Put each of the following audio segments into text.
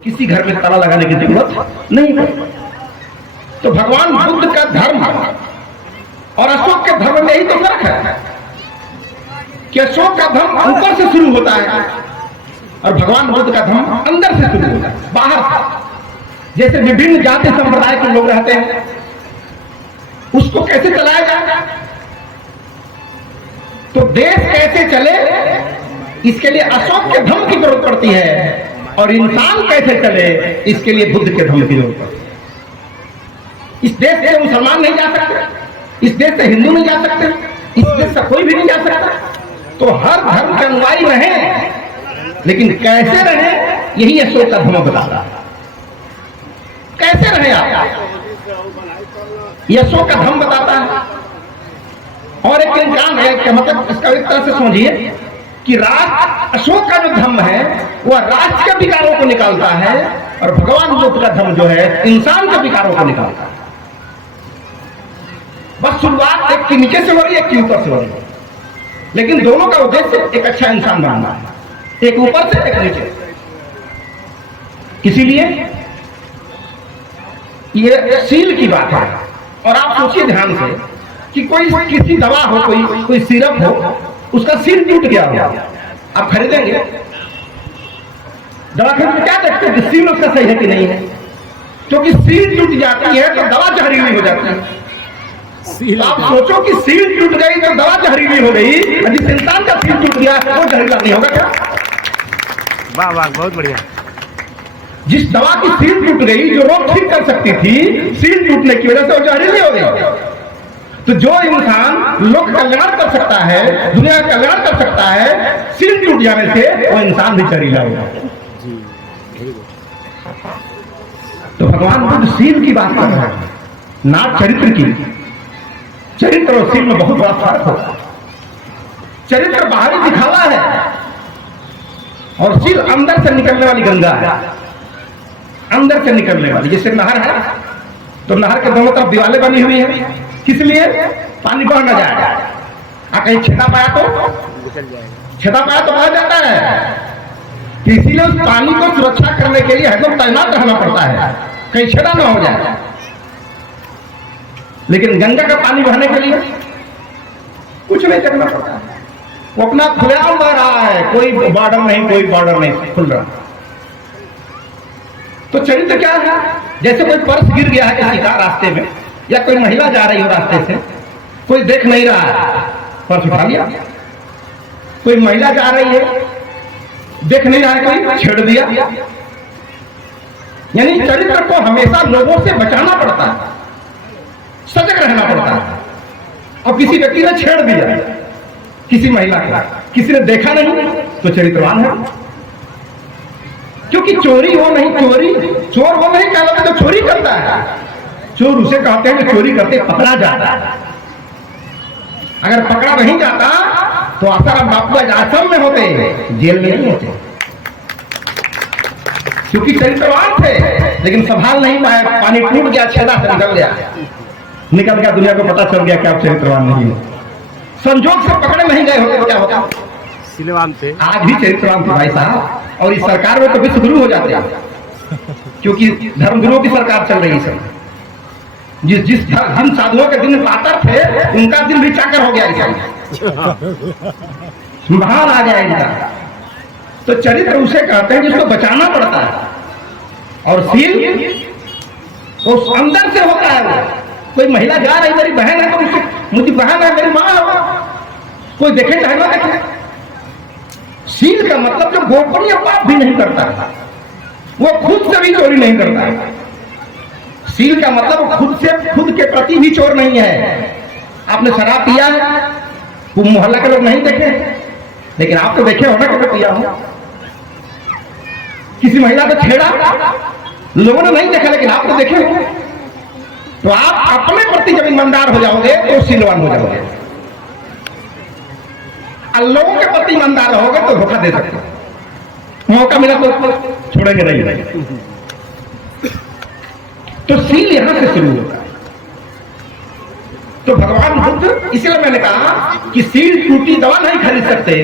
किसी घर में ताला लगाने की जरूरत नहीं पड़ती। तो भगवान बुद्ध का धर्म और अशोक के धर्म में यही तो फर्क है कि अशोक का धर्म ऊपर से शुरू होता है और भगवान बुद्ध का धर्म अंदर से शुरू होता है, बाहर से। जैसे विभिन्न जाति संप्रदाय के लोग रहते हैं, उसको कैसे चलाया जाएगा, तो देश कैसे चले, इसके लिए अशोक के धर्म की जरूरत पड़ती है, और इंसान कैसे चले इसके लिए बुद्ध के धर्म की जरूरत पड़ती है। इस देश से मुसलमान नहीं जा सकते, इस देश से हिंदू नहीं जा सकते, इस देश से कोई भी नहीं जा सकता। तो हर धर्म के अनुयायी रहे, लेकिन कैसे रहे यही अशोक का धर्म बताता है। कैसे रहे आप, ये अशोक का धर्म बताता है। और एक इंसान है कि मतलब इसका एक तरह से समझिए कि राज अशोक का जो धर्म है वह राष्ट्र के विकारों को निकालता है, और भगवान बुद्ध का धर्म जो है इंसान के विकारों को निकालता है। बस शुरुआत एक के नीचे से हो रही है, एक के ऊपर से हो रही है, लेकिन दोनों का उद्देश्य एक अच्छा इंसान बनना है, एक ऊपर से एक नीचे। इसीलिए ये सील की बात है। और आप सोचिए ध्यान से कि कोई किसी दवा हो, कोई सिरप हो, उसका सील टूट गया हो, आप खरीदेंगे, दवा खरीद क्या देखते हैं कि सील उसका सही है कि नहीं है। क्योंकि सील टूट जाती है तो दवा जहरीली हो जाती है। तो आप सोचो कि सील टूट गई तो दवा जहरीली हो गई, और जिस इंसान का सील टूट गया वो जहरीला नहीं होगा क्या? वाह वाह, बहुत बढ़िया। जिस दवा की सील टूट गई, जो रोग ठीक कर सकती थी, सील टूटने की वजह से वो जहरीली हो गई। तो जो इंसान लोक कल्याण कर सकता है, दुनिया का कल्याण कर सकता है, सील टूट जाने से वो इंसान भी जहरीला होगा। तो भगवान बुद्ध सील की बात कर रहे हैं, ना चरित्र की। चरित्र और सील में बहुत बड़ा फर्क होता है। चरित्र बाहरी दिखावा है, और सील अंदर से निकलने वाली गंगा है, अंदर से निकलने वाली। जैसे नहर है, तो नहर के दोनों तरफ दीवारें बनी हुई है, किस लिए? पानी बह न जाए। कहीं छेदा पाया तो छेदा पाया तो बह जाता है। इसीलिए उस पानी को सुरक्षा करने के लिए हरदम तैनात रहना पड़ता है, कहीं छेदा न हो जाए। लेकिन गंगा का पानी बहने के लिए कुछ नहीं करना पड़ता है, वो अपना खुलेआम बह रहा है, कोई बॉर्डर नहीं, कोई बॉर्डर नहीं खुल रहा। तो चरित्र क्या है? जैसे कोई पर्स गिर गया है किसी का रास्ते में, या कोई महिला जा रही हो रास्ते से, कोई देख नहीं रहा है, पर्स उठा लिया। कोई महिला जा रही है, देख नहीं रहा है, कोई छेड़ दिया। यानी चरित्र को हमेशा लोगों से बचाना पड़ता है, सजग रहना पड़ता है। और किसी व्यक्ति ने छेड़ दिया किसी महिला को, किसी ने देखा नहीं, तो चरित्रवान है। क्योंकि चोरी वो नहीं, चोर वो नहीं कहलाता जो चोरी करता है। चोर उसे कहते हैं कि चोरी करते पकड़ा जाता है। अगर पकड़ा नहीं जाता तो आसाराम बापू आज आश्रम में होते, जेल में नहीं होते, क्योंकि चरित्रवान थे, लेकिन संभाल नहीं पाए, पानी टूट गया, छेदा से निकल गया, दुनिया को पता चल गया कि आप चरित्रवान नहीं हो। संजोग से पकड़े नहीं गए होते तो क्या होता? सिलवान थे, आज भी चरित्रवान थे भाई साहब। और इस सरकार में तो विश्वगुरु हो जाते हैं, क्योंकि धर्मगुरुओं की सरकार चल रही है। जिन साधुओं के दिन पातर थे, उनका दिन भी चाकर हो गया, महान आ गया इनका। तो चरित्र उसे कहते हैं जिसको बचाना पड़ता है, और सील वो अंदर से होता है। वो कोई महिला जा रही, मेरी बहन है, तो मुझे बहन है, मेरी माँ है, कोई देखे चाहे ना देखे। सील का मतलब जो गोपनीय पाप भी नहीं करता, वो खुद से भी चोरी नहीं करता। सील का मतलब खुद के प्रति भी चोर नहीं है। आपने शराब पिया है, वो मोहल्ला के लोग नहीं देखे, लेकिन आप तो देखे हो ना कभी पिया हो। किसी महिला को छेड़ा, लोगों ने नहीं देखा, लेकिन आप तो देखे हो। तो आप अपने प्रति जब ईमानदार हो जाओगे तो सीलवान हो जाओगे, और लोगों के प्रति ईमानदार रहोगे तो धोखा दे सकते हो। मौका मिला तो छोड़ेंगे नहीं। तो सील यहां से शुरू होता है। तो भगवान बुद्ध, इसलिए मैंने कहा कि सील टूटी दवा नहीं खरीद सकते,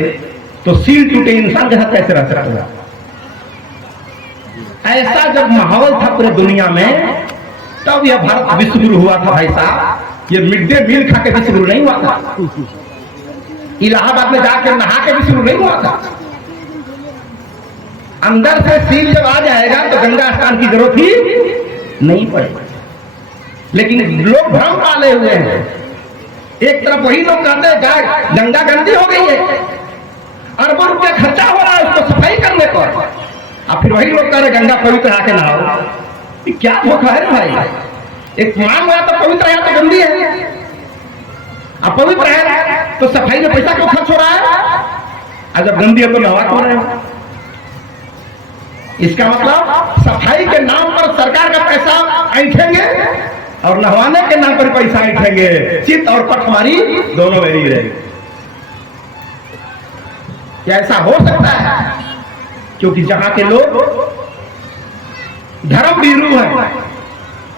तो सील टूटे इंसान के साथ कैसे रह सकते हैं? ऐसा जब माहौल था पूरे दुनिया में, तब यह भारत विश्व गुरु हुआ था भाई साहब। ये मिड डे मील खा के विश्व गुरु नहीं हुआ था, इलाहाबाद में जाकर नहा के विश्व गुरु नहीं हुआ था। अंदर से सील जब आ जाएगा तो गंगा स्नान की जरूरत ही नहीं पड़ेगी। लेकिन लोग भ्रम पाले हुए हैं। एक तरफ वही लोग कहते हैं गंगा गंदी हो गई है, अरबों रुपया खर्चा हो रहा है उसको सफाई करने पर, और फिर वही लोग कह रहे गंगा पवित्र आके नहाओ। ये क्या धोखा है भाई? एक मान हुआ तो पवित्र है तो गंदी है, अब पवित्र है तो सफाई में पैसा क्यों खर्च हो रहा है, और जब गंदी है तो नहा क्यों रहे हो? इसका मतलब सफाई के नाम पर सरकार का पैसा ऐंठेंगे और नहवाने के नाम पर पैसा ऐंठेंगे। चित और पट हमारी दोनों में ही रहेगी। क्या ऐसा हो सकता है? क्योंकि जहां के लोग धर्म भीरू हैं,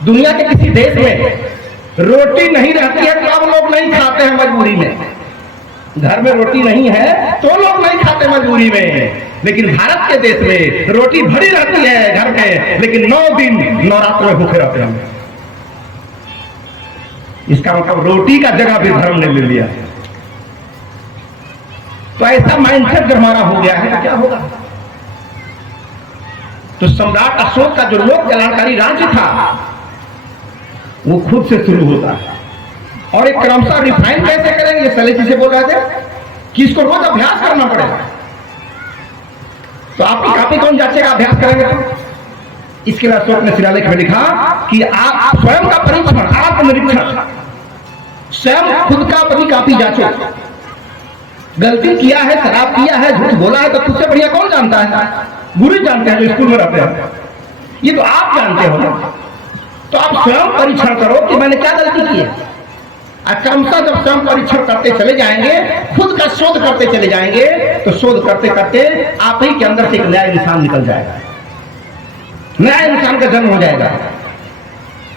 दुनिया के किसी देश में रोटी नहीं रहती है तो अब लोग नहीं खाते हैं मजबूरी में। घर में रोटी नहीं है तो लोग नहीं खाते मजबूरी में। लेकिन भारत के देश में रोटी भरी रहती है घर में, लेकिन 9 दिन नवरात्र में भूखे रहते हैं। इसका मतलब रोटी का जगह भी धर्म ने ले लिया। तो ऐसा माइंडसेट जब हमारा हो गया है तो क्या होगा? तो सम्राट अशोक का जो लोक कल्याणकारी राज्य था वो खुद से शुरू होता है। और एक क्रमशः रिफाइन कैसे करेंगे? ये सलेची से बोल रहे थे कि इसको रोज अभ्यास करना पड़ेगा। तो आपकी कापी कौन जांचेगा अभ्यास करेंगे तो? इसके लिए अशोक ने शिलालेख में लिखा कि आप स्वयं का परीक्षण, आत्मनिरीक्षण, स्वयं खुद का अपनी कापी जांचो। गलती किया है, शराब किया है, झूठ बोला है तो तुझसे बढ़िया कौन जानता है? गुरु जानते हैं जो स्कूल में रहते हैं। ये तो आप जानते हो ना। तो आप स्वयं परीक्षण करो कि मैंने क्या गलती की है। क्रमशः जब स्वयं परीक्षण करते चले जाएंगे, खुद का शोध करते चले जाएंगे, तो शोध करते करते आप ही के अंदर से एक नया इंसान निकल जाएगा, नया इंसान का जन्म हो जाएगा।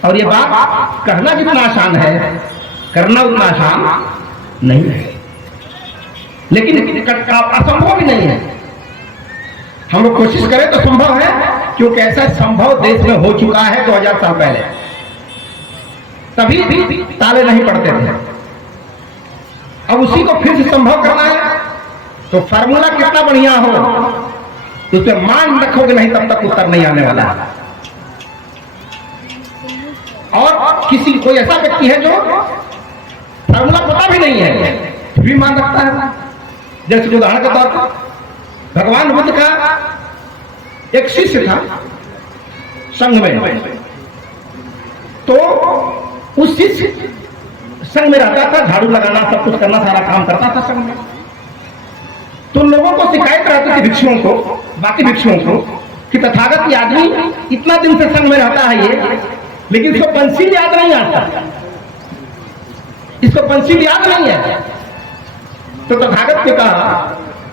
और ये बात कहना जितना आसान है, करना उतना आसान नहीं है, लेकिन असंभव भी नहीं है। हम लोग कोशिश करें तो संभव है, क्योंकि ऐसा संभव देश में हो चुका है 2000 साल पहले। तभी भी ताले नहीं पड़ते थे। अब उसी को फिर से संभव करना है तो फार्मूला कितना बढ़िया हो, तो उसे मान रखोगे नहीं तब तक उत्तर नहीं आने वाला है। और किसी कोई ऐसा व्यक्ति है जो फार्मूला पता भी नहीं है फिर भी मान रखता है। जैसे उदाहरण के तौर पर भगवान बुद्ध का एक शिष्य था संघ में, तो उस शिष्य संघ में रहता था, झाड़ू लगाना, सब कुछ करना, सारा काम करता था संघ में। तो लोगों को शिकायत रहती थी, भिक्षुओं को, बाकी भिक्षुओं को, कि तथागत ये आदमी इतना दिन से संघ में रहता है ये, लेकिन इसको पंचशील याद नहीं आता, इसको पंचशील याद नहीं है। तो तथागत ने कहा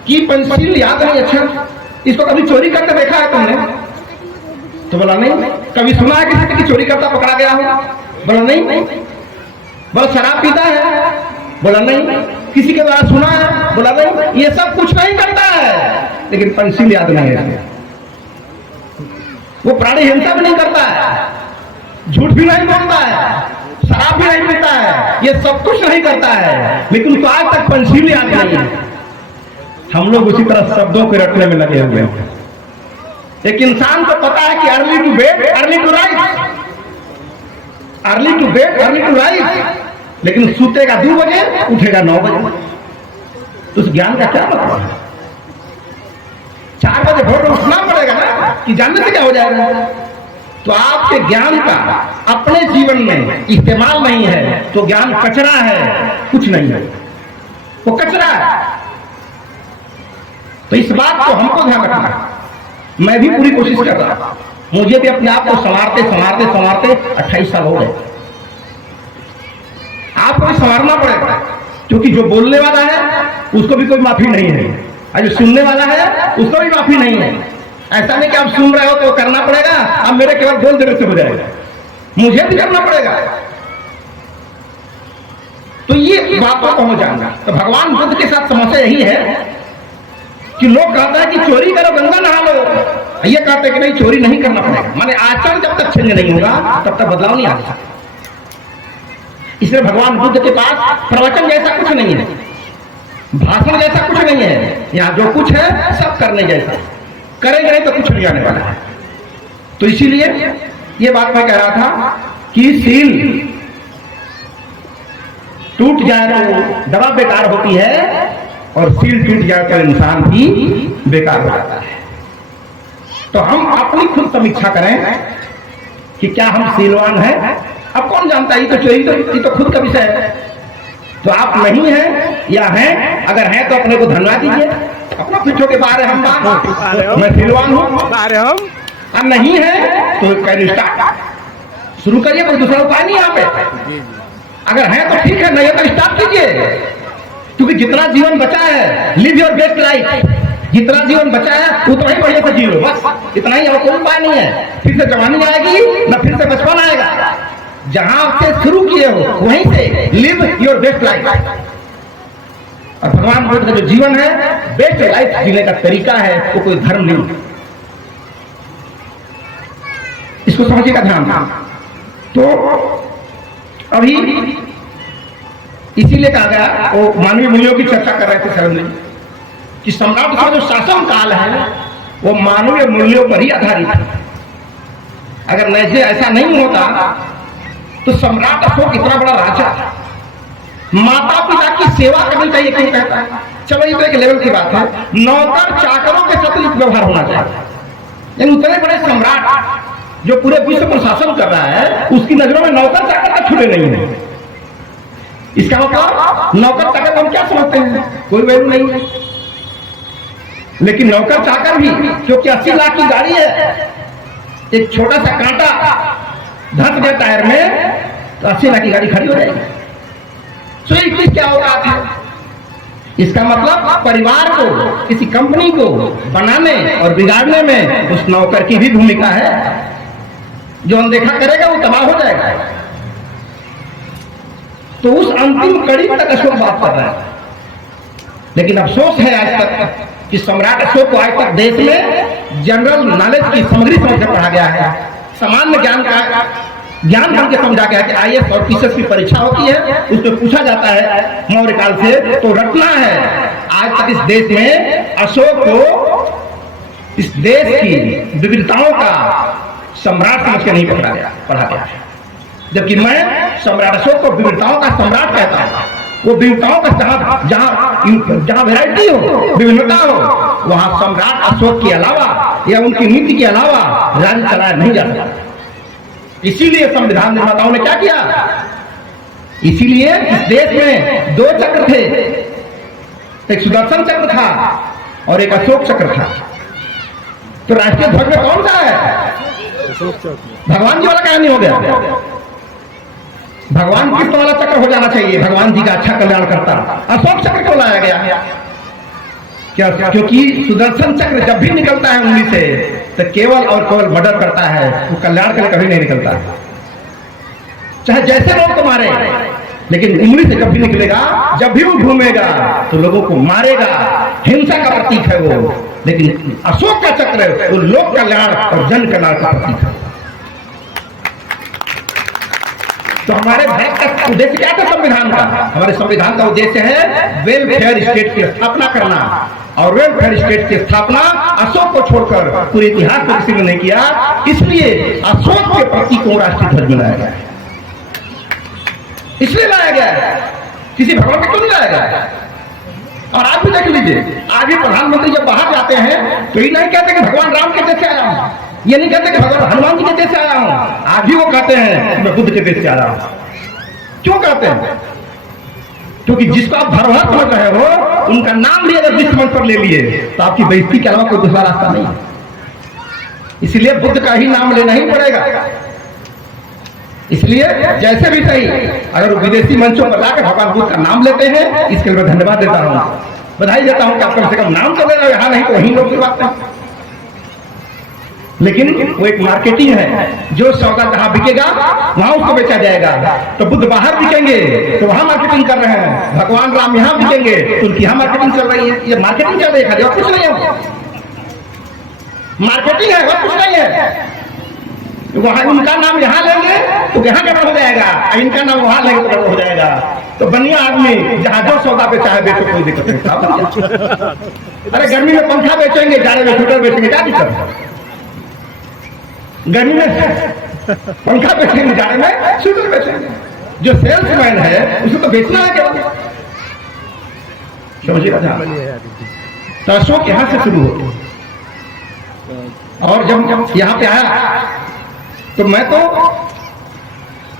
कि पंचशील याद नहीं, अच्छा इसको कभी चोरी करते देखा है तुमने? तो बोला नहीं। कभी सुना है किसी की चोरी करता पकड़ा गया हो? बोला नहीं। बोला शराब पीता है? बोला नहीं। किसी के द्वारा सुना है? बोला नहीं। ये सब कुछ नहीं करता है, लेकिन पंचशील याद नहीं है। वो प्राणी हिंसा भी नहीं करता है, झूठ भी नहीं बोलता है, शराब भी नहीं पीता है, ये सब कुछ नहीं करता है, लेकिन उसको आज तक पंचशील याद नहीं है। हम लोग उसी तरह शब्दों को रटने में लगे हुए हैं। एक इंसान को पता है कि early to bed early to rise, early to bed early to rise, लेकिन सूतेगा 2 बजे, उठेगा 9 बजे। तो उस ज्ञान का क्या मतलब है? 4 बजे भोर में उठना पड़ेगा ना, कि जानने से क्या हो जाएगा? तो आपके ज्ञान का अपने जीवन में इस्तेमाल नहीं है तो ज्ञान कचरा है, कुछ नहीं है, वो कचरा है। तो इस बात को हमको ध्यान रखना है। मैं भी पूरी कोशिश कर रहा हूं, मुझे भी अपने आप को संवारते संवारते संवारते 28 साल हो गए। आपको भी संवारना पड़ेगा, क्योंकि जो बोलने वाला है उसको भी कोई माफी नहीं है, और जो सुनने वाला है उसको भी माफी नहीं है। ऐसा नहीं कि आप सुन रहे हो तो करना पड़ेगा, अब मेरे केवल बोल देने से हो जाएगा, मुझे भी करना पड़ेगा। तो ये बातों को हमें जानना। तो भगवान बुद्ध के साथ समस्या यही है कि लोग कहते हैं कि चोरी करो गंगा नहा लो, ये कहते हैं कि नहीं चोरी नहीं करना पड़ेगा। माने आचरण जब तक चेंज नहीं होगा तब तक बदलाव नहीं आ सकता। इसलिए भगवान बुद्ध के पास प्रवचन जैसा कुछ नहीं है, भाषण जैसा कुछ नहीं है, यहाँ जो कुछ है सब करने जैसा, करेंगे नहीं तो कुछ नहीं आने वाला है। तो इसीलिए ये बात मैं कह रहा था कि सील टूट जाए तो दवा बेकार होती है, और सील टूट जाए तो इंसान भी बेकार हो जाता है। तो हम अपनी खुद समीक्षा करें कि क्या हम सीलवान हैं। अब कौन जानता है, ये तो खुद का विषय है। तो आप नहीं हैं या हैं, अगर हैं तो अपने को धन्यवाद दीजिए, अपना पीछों के बारे हम मैं सीलवान हूं, हम अब नहीं है तो कैन स्टार्ट शुरू करिए, कोई दूसरा उपाय नहीं यहाँ पे। अगर है तो ठीक है, नहीं है तो स्टार्ट कीजिए, क्योंकि जितना जीवन बचा है लिव योर बेस्ट लाइफ, जितना जीवन बचा है उतना ही बढ़िया से जी लो, बस इतना ही, और कोई उपाय नहीं है। फिर से जवानी आएगी ना फिर से बचपन आएगा, जहां से शुरू किए हो वहीं से लिव योर बेस्ट लाइफ। और भगवान बुद्ध का जो जीवन है बेस्ट लाइफ जीने का तरीका है, वो कोई धर्म नहीं, इसको समझिएगा ध्यान। तो अभी इसीलिए कहा गया, वो मानवीय मूल्यों की चर्चा कर रहे थे सर ने, कि सम्राट का जो शासन काल है वो मानवीय मूल्यों पर ही आधारित है। अगर नैसे ऐसा नहीं होता तो सम्राट अशोक इतना बड़ा राजा, माता पिता की सेवा करनी चाहिए क्यों कहता है। चलो ये तो एक लेवल की बात है, नौकर चाकरों के साथ व्यवहार होना चाहिए। यानी उतने बड़े सम्राट जो पूरे विश्व पर शासन कर रहा है, उसकी नजरों में नौकर चाकर का छुड़े नहीं है। इसका मतलब नौकर चाकर हम क्या समझते हैं, कोई वैल्यू नहीं है। लेकिन नौकर चाकर भी, क्योंकि 80 लाख की गाड़ी है, एक छोटा सा कांटा धस गया टायर में तो 80 लाख की गाड़ी खड़ी हो जाएगी। तो एक चीज क्या होगा था, इसका मतलब परिवार को, किसी कंपनी को बनाने और बिगाड़ने में उस नौकर की भी भूमिका है। जो अनदेखा करेगा वो तबाह हो जाएगा। तो उस अंतिम कड़ी तक अशोक बात कर रहा है। लेकिन अफसोस है आज तक कि सम्राट अशोक को आज तक देश में जनरल नॉलेज की सामग्री समझकर पढ़ा गया है, सामान्य ज्ञान का ज्ञान करके समझा गया कि IAS और PCS की परीक्षा होती है, उसमें पूछा जाता है मौर्य काल से, तो रटना है। आज तक इस देश में अशोक को इस देश की विविधताओं का सम्राट समझ के नहीं पढ़ा गया। जबकि मैं सम्राट अशोक को विविधताओं का सम्राट कहता हूं। वो विविधताओं का जहां वैरायटी हो, विभिन्नता हो, वहां सम्राट अशोक के अलावा या उनकी नीति के अलावा राज्य चलाया नहीं जा सकता। इसीलिए संविधान निर्माताओं ने क्या किया, इसीलिए इस देश में 2 चक्र थे, एक सुदर्शन चक्र था और एक अशोक चक्र था। तो राष्ट्रीय ध्वज में कौन सा है, भगवान जी वाला कहानी हो गया। भगवान किस वाला चक्र हो जाना चाहिए, भगवान जी का अच्छा कल्याण करता, अशोक चक्र क्यों लाया गया क्या, क्योंकि सुदर्शन चक्र जब भी निकलता है उंगली से तो केवल और केवल मर्डर करता है, वो कल्याण के लिए कभी नहीं निकलता। चाहे जैसे लोग को मारे, लेकिन उंगली से जब भी निकलेगा, जब भी वो घूमेगा तो लोगों को मारेगा, हिंसा का प्रतीक है वो। लेकिन अशोक का चक्र वो लोक कल्याण और जन कल्याण का प्रतीक है। तो हमारे भारत का उद्देश्य क्या था संविधान का, हमारे संविधान का उद्देश्य है वेलफेयर स्टेट की स्थापना करना। और वेलफेयर स्टेट की स्थापना अशोक को छोड़कर पूरे इतिहास में किसी ने नहीं किया, इसलिए अशोक के प्रतीक को राष्ट्रीय ध्वज में लाया गया है। इसलिए लाया गया है, किसी भगवान को क्यों नहीं लाया गया है। और आप भी देख लीजिए, आज भी प्रधानमंत्री जब बाहर जाते हैं तो ये नहीं कहते कि भगवान राम के देश से आया हूं, ये नहीं कहते कि भगवान हनुमान जी के देश से आया हूं, आज भी वो कहते हैं मैं बुद्ध के देश से आया हूं। क्यों कहते हैं, क्योंकि जिसको आप धरोहर समझ रहे हो उनका नाम भी अगर विश्व मंच पर ले लिए तो आपकी बेइज्जती के अलावा कोई दूसरा रास्ता नहीं। इसलिए बुद्ध का ही नाम लेना ही पड़ेगा। इसलिए जैसे भी सही, अगर वो विदेशी मंचों पर जाकर भगवान बुद्ध का नाम लेते हैं, इसके लिए मैं धन्यवाद देता हूं, बधाई देता हूं कि आप कम से कम नाम तो ले रहे हो, यहां नहीं तो वहीं लोग की बात है। लेकिन वो एक मार्केटिंग है, जो सौदा जहां बिकेगा वहां उसको बेचा जाएगा। तो बुद्ध बाहर बिकेंगे तो वहां मार्केटिंग कर रहे हैं, भगवान राम यहां बिकेंगे तो उनकी यहां मार्केटिंग चल रही है। ये मार्केटिंग चल रही है, और कुछ नहीं है, मार्केटिंग है और कुछ नहीं है। वहां उनका नाम यहाँ लेंगे तो यहाँ गड़बड़ हो जाएगा, इनका नाम वहां लेंगे तो गड़बड़ हो जाएगा। तो बनिया आदमी जहां जो सौदा बेचा है बेचो, कोई दिक्कत नहीं। अरे गर्मी में पंखा बेचेंगे, जाड़े में स्वेटर बेचेंगे, क्या दिक्कत है? गर्मी में पंखा बेचेंगे, जाड़े में स्वेटर बेचेंगे। जो सेल्समैन है उसे तो बेचना है केवल, समझिएगा। तो अशोक यहां से शुरू होते, और जब यहां पे आया तो मैं तो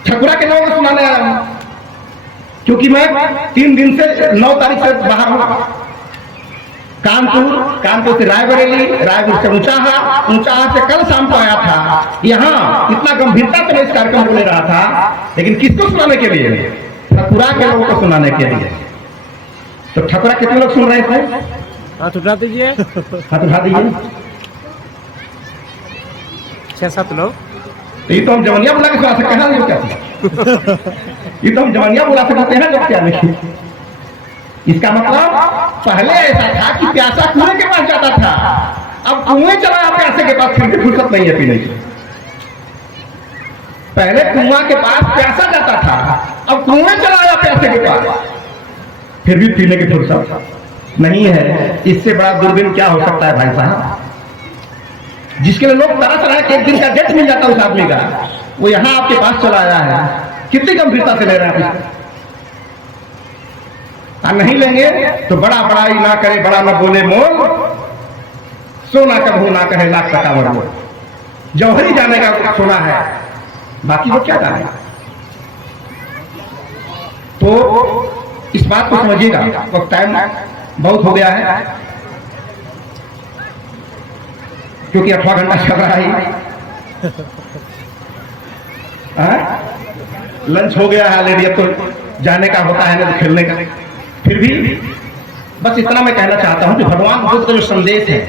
ठकुरा के नाम सुनाने आया हूं, क्योंकि मैं 3 दिन से 9 तारीख से बाहर हूं। कानपुर से रायबरेली, रायपुर से ऊंचाहा से कल शाम को आया था। यहाँ इतना गंभीरता से मैं इस कार्यक्रम को ले रहा था, लेकिन किसको सुनाने के लिए? ठकुरा के लोगों को सुनाने के लिए। तो ठकुरा कितने लोग सुन रहे थे? हाथ उठा दीजिए। हाथ उठा दीजिए। 6-7 लोग। तो ये तो हम जवनिया बुला के सुना सकते हैं ना, क्या? ये तो हम जवनिया बुला सकते हैं जब क्या नहीं। इसका मतलब पहले ऐसा था कि प्यासा कुएं के पास जाता था, अब कुएं चला प्यासे के पास, फिर भी फुर्सत नहीं है पीने की। पहले कुआं के पास प्यासा जाता था, अब कुएं चला प्यासे के पास, फिर भी पीने की फुर्सत नहीं है। इससे बड़ा दुर्दिन क्या हो सकता है भाई साहब? जिसके लिए लोग तरस रहे कि एक दिन का डेट मिल जाता है उस आदमी का, वो यहां आपके पास चला आया है। कितनी गंभीरता से ले रहे हैं आप? नहीं लेंगे तो बड़ा बड़ाई ना करे, बड़ा न बोले मोल, सोना कबू ना कहे लाख टका मोल। जौहरी जाने का सोना है, बाकी वो क्या जाने। तो इस बात को समझिएगा, वक्त टाइम बहुत हो गया है, क्योंकि 8 घंटा चल रहा है। लंच हो गया है ऑलरेडी, अब तो जाने का होता है ना, तो खेलने का। फिर भी बस इतना मैं कहना चाहता हूं कि भगवान बुद्ध का जो संदेश है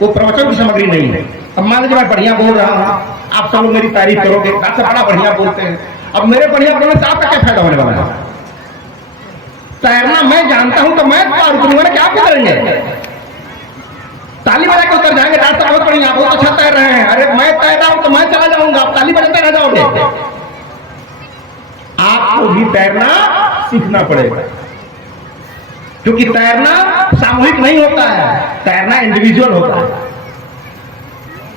वो प्रवचन की सामग्री नहीं है। अब मान लीजिए मैं बढ़िया बोल रहा हूं, आप सब लोग मेरी तारीफ करोगे, आपसे बड़ा बढ़िया बोलते हैं। अब मेरे बढ़िया बोलने से आपका क्या फायदा होने वाला है? तैरना मैं जानता हूं तो मैं उतरूंगा ना, क्या आप करेंगे? ताली बजा के उतर जाएंगे, रास्ता बहुत बढ़िया, बहुत अच्छा तैर रहे हैं। अरे मैं तैर रहा हूं तो मैं चला जाऊंगा, आप ताली बजाते रह जाओगे। आपको भी तैरना सीखना पड़ेगा, क्योंकि तैरना सामूहिक नहीं होता है, तैरना इंडिविजुअल होता है।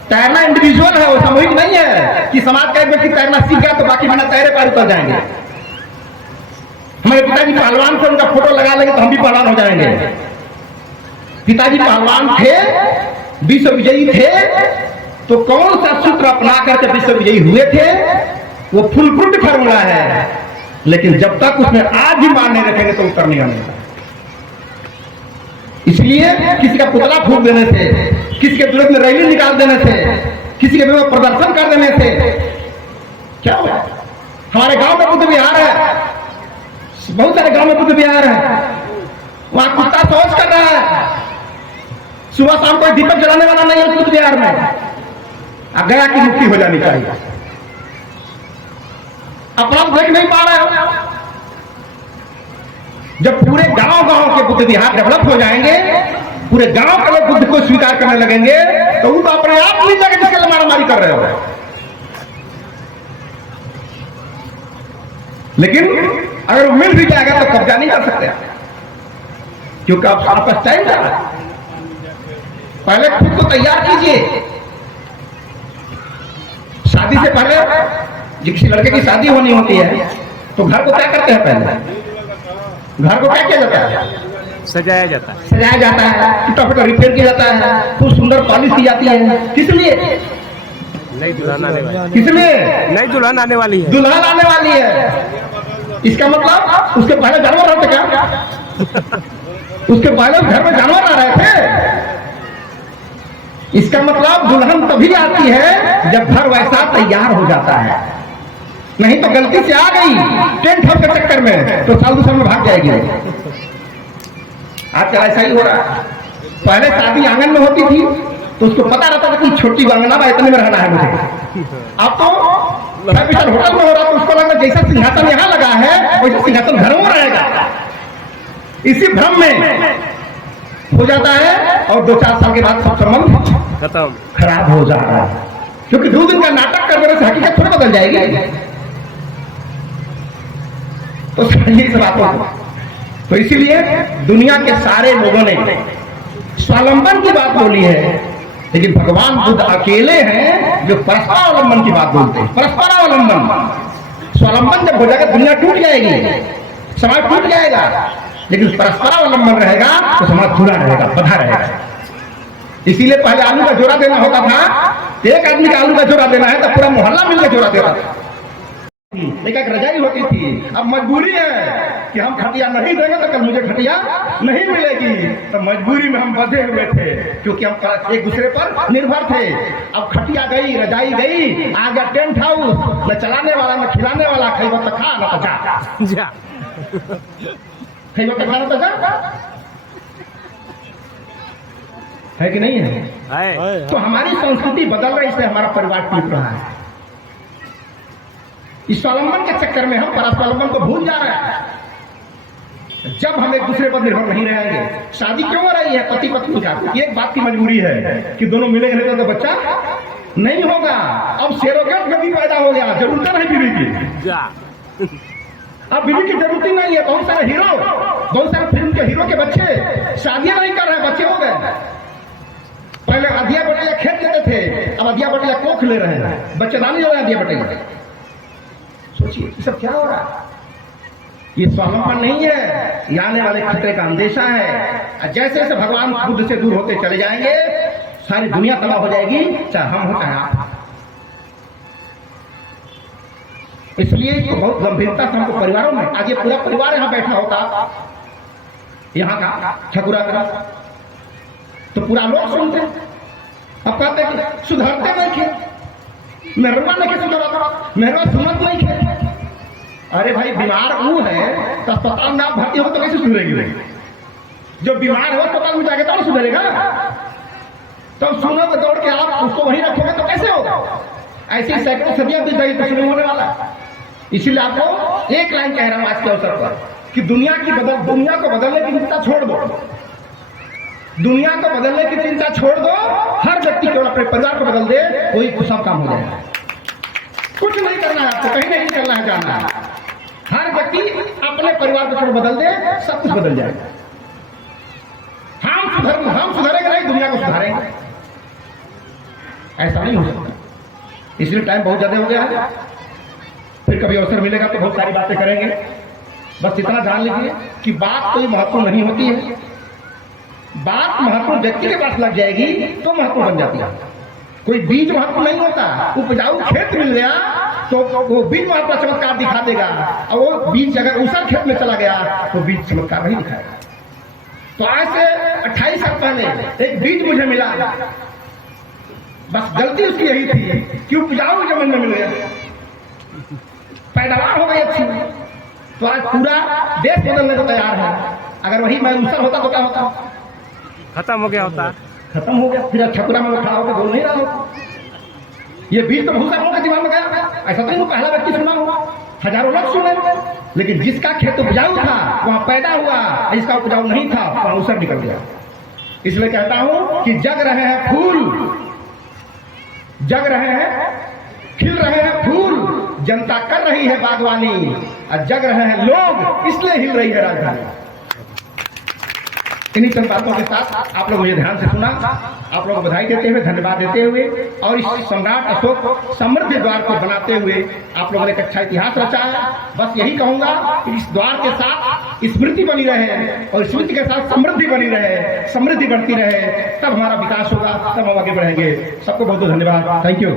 तैरना इंडिविजुअल है, वो सामूहिक नहीं है कि समाज का एक व्यक्ति तैरना सीख गया तो बाकी बिना तैरे पार उतर जाएंगे। हमारे पिताजी पहलवान थे, उनका फोटो लगा लेंगे तो हम भी पहलवान हो जाएंगे। पिताजी पहलवान थे, विश्व विजयी थे, तो कौन सा सूत्र अपना करके विश्व विजयी हुए थे? वो फुल प्रूफ फार्मूला है, लेकिन जब तक उसमें आज ही मारने रखेंगे तो उत्तर नहीं आएगा। इसलिए किसी का पुतला फूक देने से, किसी के विरोध में रैली निकाल देने से, किसी के विरोध प्रदर्शन कर देने से क्या हुआ? हमारे गांव में बुद्ध विहार है, बहुत सारे गांव में बुद्ध विहार है, वहां कुत्ता शौच कर रहा है, सुबह शाम कोई दीपक जलाने वाला नहीं है बुद्ध विहार में। गया की मुक्ति हो जानी चाहिए। अपना देख नहीं पा रहे हो। जब पूरे गांव के बुद्ध विहार डेवलप हो जाएंगे, पूरे गांव के लोग बुद्ध को स्वीकार करने लगेंगे, तो वो तो अपने आप नहीं जाके जिसके लिए मारामारी कर रहे हो। लेकिन अगर वो मिल भी जाएगा तो कब्जा नहीं कर सकते, क्योंकि आपके पास टाइम जा रहा है। पहले खुद को तैयार कीजिए। शादी से पहले जब किसी लड़के की शादी होनी होती है तो घर को क्या करते हैं? पहले घर को क्या किया जाता है? सजाया जाता है। सजाया जाता है, टूटा रिपेयर किया जाता है, खूब सुंदर पॉलिश की जाती है। किस लिए? नई दुल्हन आने वाली है। किस लिए? नई दुल्हन आने वाली है। दुल्हन आने वाली है। इसका मतलब उसके पहले जानवर रहते क्या? उसके पहले घर में जानवर आ रहे थे। इसका मतलब दुल्हन तभी आती है जब घर वैसा तैयार हो जाता है। नहीं तो गलती से आ गई टेंट हाउस के चक्कर में तो साल 2 साल में भाग जाएगी। आजकल ऐसा ही हो रहा है। पहले शादी आंगन में होती थी, तो उसको पता रहता था कि छोटी अंगना में इतने में रहना है मुझे। अब तो 5 स्टार होटल में हो रहा, तो उसको लगा जैसा सिंहासन यहाँ लगा है वैसा सिंहासन घरों में रहेगा। इसी भ्रम में हो जाता है और 2-4 साल के बाद सब संबंध खत्म, खराब हो जा रहा है, क्योंकि 2 दिन का नाटक कर देने से हकीकत थोड़ी बदल जाएगी। तो समझिए इस बातों को। तो इसीलिए दुनिया के सारे लोगों ने स्वावलंबन की बात बोली है, लेकिन भगवान बुद्ध अकेले हैं जो परस्परावलंबन की बात बोलते हैं। परस्परावलंबन, स्वावलंबन जब हो जाएगा दुनिया टूट जाएगी, समाज टूट जाएगा, लेकिन परस्परावलंबन रहेगा तो समाज जुड़ा रहेगा, बधा रहेगा। इसीलिए पहले आलू का जोड़ा देना होता था, एक आदमी का आलू का जोड़ा देना है तो पूरा मोहल्ला मिलकर जोड़ा देता था। एक रजाई होती थी। अब मजबूरी है कि हम खटिया नहीं देंगे तो कल मुझे खटिया नहीं मिलेगी, तो मजबूरी में हम बंधे हुए थे, क्योंकि हम एक दूसरे पर निर्भर थे। अब खटिया गई, रजाई गई, आ गया टेंट हाउस, न चलाने वाला न खिलाने वाला, खैबो तो खा न तो जा, खैबो तो खा न तो जा, है कि नहीं है? तो हमारी संस्कृति बदल रही, इससे हमारा परिवार टूट रहा है। इस स्वावलंबन के चक्कर में हम परस्परावलंबन को भूल जा रहे हैं। जब हम एक दूसरे पर निर्भर नहीं रहेंगे, शादी क्यों हो रही है पति पत्नी का? एक बात की मजबूरी है कि दोनों मिलेंगे तो बच्चा नहीं होगा। अब सेरोगेट में भी पैदा हो गया, जरूरत नहीं बीवी की, अब बीवी की जरूरत ही नहीं है। बहुत सारे हीरो, बहुत सारे फिल्म के हीरो के बच्चे शादियां नहीं कर रहे, बच्चे हो गए। पहले अधिया बटिया खेत लेते थे, अब अधिया बटिया कोख ले रहे हैं, बच्चेदानी हो रहे हैं अधिया बटिया। सोचिए ये सब क्या हो रहा है? ये स्वावलंबन नहीं है, ये आने वाले खतरे का अंदेशा है। जैसे जैसे भगवान बुद्ध से दूर होते चले जाएंगे, सारी दुनिया तबाह हो जाएगी, चाहे हम हो चाहे आप। इसलिए इसको बहुत गंभीरता से हमको परिवारों में, आज ये पूरा परिवार यहाँ बैठा होता, यहाँ का ठकुरा का, तो पूरा लोग सुनते। अब कहते कि सुधरते नहीं थे, मेहरबा नहीं के सुधरता, मेहरबा सुनत नहीं थे। अरे भाई बीमार वो है तो अस्पताल में आप भर्ती हो तो कैसे सुधरेगी? जो बीमार हो अस्पताल में जाके तो सुधरेगा। तो सुनोगे दौड़ के आप उसको वहीं रखोगे तो कैसे होगा? ऐसी सैकड़ों सदियां बीत गई, कुछ नहीं होने वाला। इसीलिए आपको एक लाइन कह रहा हूं आज के अवसर पर कि दुनिया को बदलने की चिंता छोड़ दो, दुनिया को बदलने की चिंता छोड़ दो। हर व्यक्ति केवल अपने परिवार को बदल दे, कोई सब काम हो जाएगा। कुछ नहीं करना है आपको, कहीं नहीं करना है, जाना है। हर व्यक्ति अपने परिवार को बदल दे, सब कुछ बदल जाएगा। हम सुधरेंगे नहीं, दुनिया को सुधारेंगे, ऐसा नहीं हो सकता। इसलिए टाइम बहुत ज्यादा हो गया है, फिर कभी अवसर मिलेगा तो बहुत सारी बातें करेंगे। बस इतना जान लीजिए कि बात कोई महत्वपूर्ण नहीं होती है। बात महत्वपूर्ण व्यक्ति के पास लग जाएगी तो महत्वपूर्ण बन जाती है। कोई बीज महत्वपूर्ण नहीं होता। उपजाऊ खेत मिल गया तो वो बीज वहां पर चमत्कार दिखा देगा, और वो बीज अगर ऊसर खेत में चला गया तो बीज चमत्कार नहीं दिखाएगा। तो आज से 28 साल पहले एक बीज मुझे मिला, बस गलती उसकी यही थी कि उपजाऊ जमीन में मिल गया, पैदावार हो गई अच्छी, तो आज पूरा देश बदलने को तैयार है। अगर वही मैं ऊसर होता तो क्या होता? खत्म हो गया होता, खत्म हो गया। फिर छपुरा में खड़ा होकर बोल नहीं रहा होता। ये बीज तो बहुत सारे दिमाग में गया, ऐसा तो नहीं पहला व्यक्ति सुना होगा, हजारों लोग सुने, लेकिन जिसका खेत उपजाऊ था वहां पैदा हुआ, जिसका उपजाऊ नहीं था वहां ऊसर निकल गया। इसलिए कहता हूं कि जग रहे हैं फूल, जग रहे हैं, खिल रहे हैं फूल, जनता कर रही है बागवानी, और जग रहे हैं लोग, इसलिए हिल रही है राजधानी। इन्हीं चंद बातों के साथ आप लोग मुझे ध्यान से सुना, आप लोग बधाई देते हुए, धन्यवाद देते हुए, और इस सम्राट अशोक समृद्धि द्वार को बनाते हुए आप लोगों ने एक अच्छा इतिहास रचा है। बस यही कहूंगा कि इस द्वार के साथ स्मृति बनी रहे, और स्मृति के साथ समृद्धि बनी रहे, समृद्धि बढ़ती रहे, तब हमारा विकास होगा, तब हम आगे बढ़ेंगे। सबको बहुत बहुत धन्यवाद। Thank you.